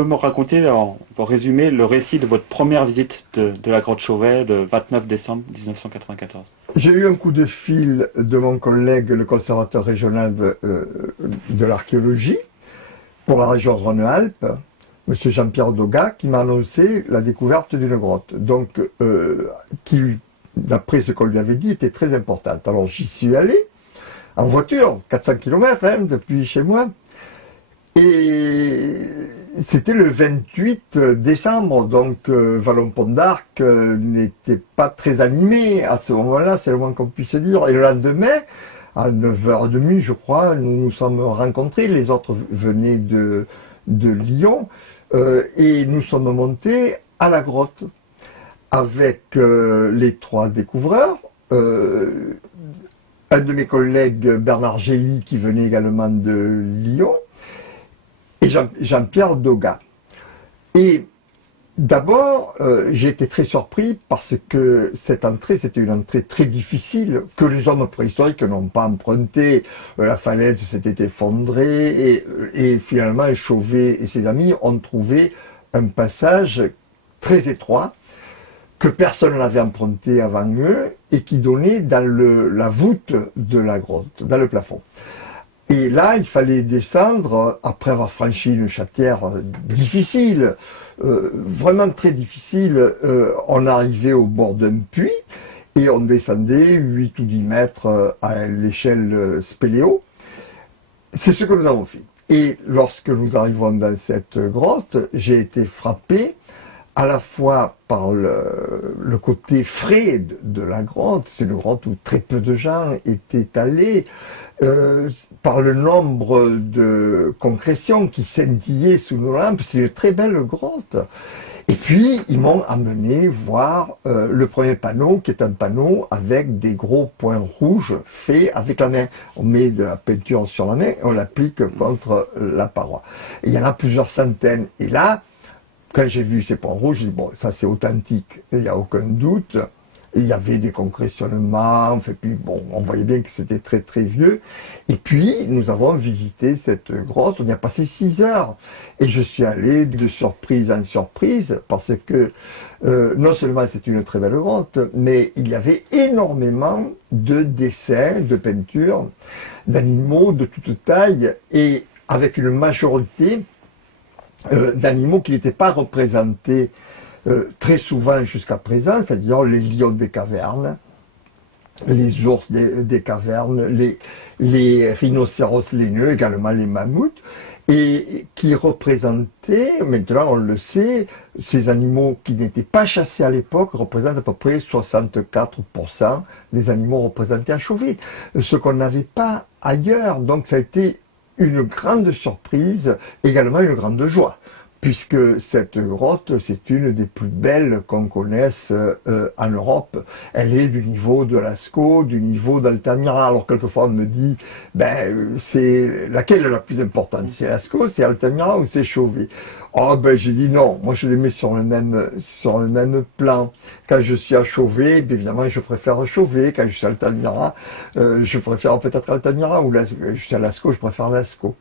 Vous pouvez me raconter, pour résumer, le récit de votre première visite de la grotte Chauvet le 29 décembre 1994. J'ai eu un coup de fil de mon collègue, le conservateur régional de l'archéologie pour la région Rhône-Alpes, M. Jean-Pierre Doga, qui m'a annoncé la découverte d'une grotte, donc qui, d'après ce qu'on lui avait dit, était très importante. Alors j'y suis allé, en voiture, 400 km depuis chez moi, et c'était le 28 décembre, donc Vallon-Pont d'Arc n'était pas très animé à ce moment-là, c'est le moins qu'on puisse dire. Et le lendemain, à 9h30 je crois, nous nous sommes rencontrés, les autres venaient de Lyon, et nous sommes montés à la grotte avec les trois découvreurs, un de mes collègues, Bernard Gély, qui venait également de Lyon, et Jean-Pierre Doga. Et d'abord, j'ai été très surpris parce que cette entrée, c'était une entrée très difficile, que les hommes préhistoriques n'ont pas emprunté. La falaise s'était effondrée et finalement Chauvet et ses amis ont trouvé un passage très étroit que personne n'avait emprunté avant eux et qui donnait dans la voûte de la grotte, dans le plafond. Et là, il fallait descendre, après avoir franchi une chatière difficile, vraiment très difficile. On arrivait au bord d'un puits et on descendait 8 ou 10 mètres à l'échelle spéléo. C'est ce que nous avons fait. Et lorsque nous arrivons dans cette grotte, j'ai été frappé à la fois par le côté frais de la grotte, c'est une grotte où très peu de gens étaient allés, par le nombre de concrétions qui scintillaient sous nos lampes, c'est une très belle grotte. Et puis, ils m'ont amené voir le premier panneau, qui est un panneau avec des gros points rouges faits avec la main. On met de la peinture sur la main et on l'applique contre la paroi. Et il y en a plusieurs centaines. Et là, quand j'ai vu ces points rouges, j'ai dit, bon, ça c'est authentique, il n'y a aucun doute. Il y avait des concrétionnements, et puis bon, on voyait bien que c'était très très vieux. Et puis, nous avons visité cette grotte, on y a passé 6 heures. Et je suis allé de surprise en surprise, parce que non seulement c'est une très belle grotte, mais il y avait énormément de dessins, de peintures, d'animaux de toute taille, et avec une majorité d'animaux qui n'étaient pas représentés très souvent jusqu'à présent, c'est-à-dire les lions des cavernes, les ours des cavernes, les rhinocéros laineux, également les mammouths, et qui représentaient, maintenant on le sait, ces animaux qui n'étaient pas chassés à l'époque représentent à peu près 64% des animaux représentés à Chauvet, ce qu'on n'avait pas ailleurs. Donc ça a été une grande surprise, également une grande joie, puisque cette grotte, c'est une des plus belles qu'on connaisse en Europe. Elle est du niveau de Lascaux, du niveau d'Altamira. Alors quelquefois on me dit, c'est laquelle est la plus importante? C'est Lascaux, c'est Altamira ou c'est Chauvet? Oh ben j'ai dit non, moi je les mets sur le même plan. Quand je suis à Chauvet, bien évidemment je préfère Chauvet. Quand je suis à Altamira, je préfère peut-être Altamira, ou là, je suis à Lascaux, je préfère Lascaux.